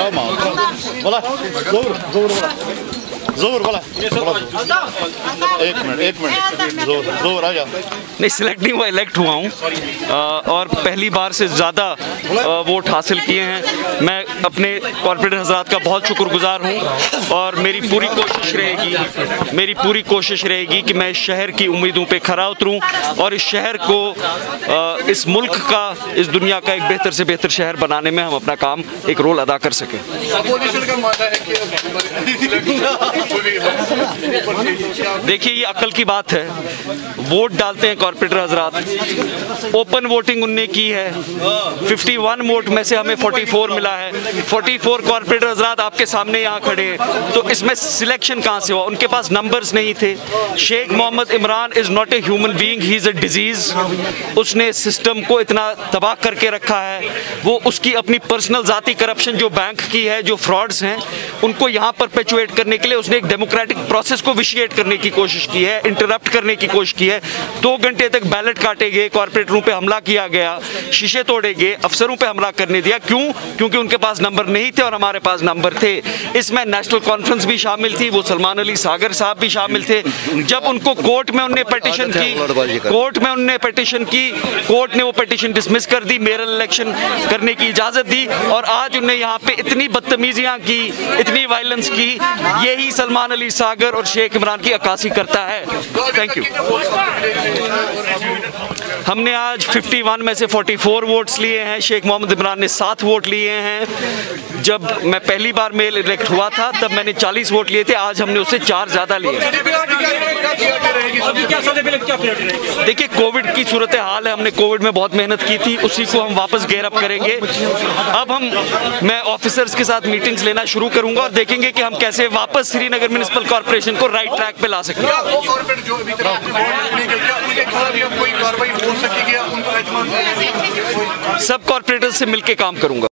बोला जोर बोला एक मिनट जोर आ जा। नहीं, सिलेक्ट नहीं हुआ, इलेक्ट हुआ हूँ और पहली बार से ज़्यादा वोट हासिल किए हैं। मैं अपने कॉर्पोरेटर हजरात का बहुत शुक्रगुजार हूँ और मेरी पूरी कोशिश रहेगी कि मैं इस शहर की उम्मीदों पे खरा उतरूँ और इस शहर को, इस मुल्क का, इस दुनिया का एक बेहतर से बेहतर शहर बनाने में हम अपना काम, एक रोल अदा कर सकें। देखिए, ये अकल की बात है। वोट डालते हैं कॉर्पोरेटर हजरात, ओपन वोटिंग उनने की है। 51 वोट में से हमें 44 मिला है। 44 कॉर्पोरेटर हजरात आपके सामने यहाँ खड़े हैं, तो इसमें सिलेक्शन कहाँ से हुआ? उनके पास नंबर्स नहीं थे। Sheikh Mohammed Imran is not a human being, he is a disease. उसने सिस्टम को इतना तबाह करके रखा है। वो उसकी अपनी पर्सनल जाती करप्शन जो बैंक की है, जो फ्रॉड्स हैं, उनको यहाँ परपेचुएट करने के लिए उसने एक डेमोक्रेटिक प्रोसेस को विशिएट करने की कोशिश की है, इंटरप्ट करने की कोशिश की है। 2 घंटे तक बैलेट काटे गए, कॉर्पोरेटरों पे हमला किया गया, शीशे तोड़े गए, अफसरों पे हमला करने दिया। क्यों? क्योंकि उनके पास नंबर नहीं थे और हमारे पास नंबर थे। इसमें नेशनल कॉन्फ्रेंस भी शामिल थी, वो सलमान अली सागर साहब भी शामिल थे। जब उनको कोर्ट में उन्होंने पिटीशन की, कोर्ट ने वो पिटीशन डिसमिस कर दी, मेयरल इलेक्शन करने की इजाजत दी और आज उन्हें यहाँ पे इतनी बदतमीजियां की, इतनी वायलेंस की। यही सलमान अली सागर और शेख इमरान की अक्कासी करता है। Thank you. हमने आज 51 में से 44 वोट्स लिए हैं। शेख मोहम्मद इमरान ने 7 वोट लिए हैं। जब मैं पहली बार मेल इलेक्ट हुआ था तब मैंने 40 वोट लिए थे, आज हमने उससे 4 ज़्यादा लिए। देखिए, कोविड की सूरत हाल है, हमने कोविड में बहुत मेहनत की थी, उसी को हम वापस गेयर अप करेंगे। अब मैं ऑफिसर्स के साथ मीटिंग्स लेना शुरू करूंगा और देखेंगे कि हम कैसे वापस श्रीनगर म्युनिसिपल कॉर्पोरेशन को राइट ट्रैक पे ला सकते हैं। सब कॉर्पोरेटर्स से मिलकर काम करूंगा।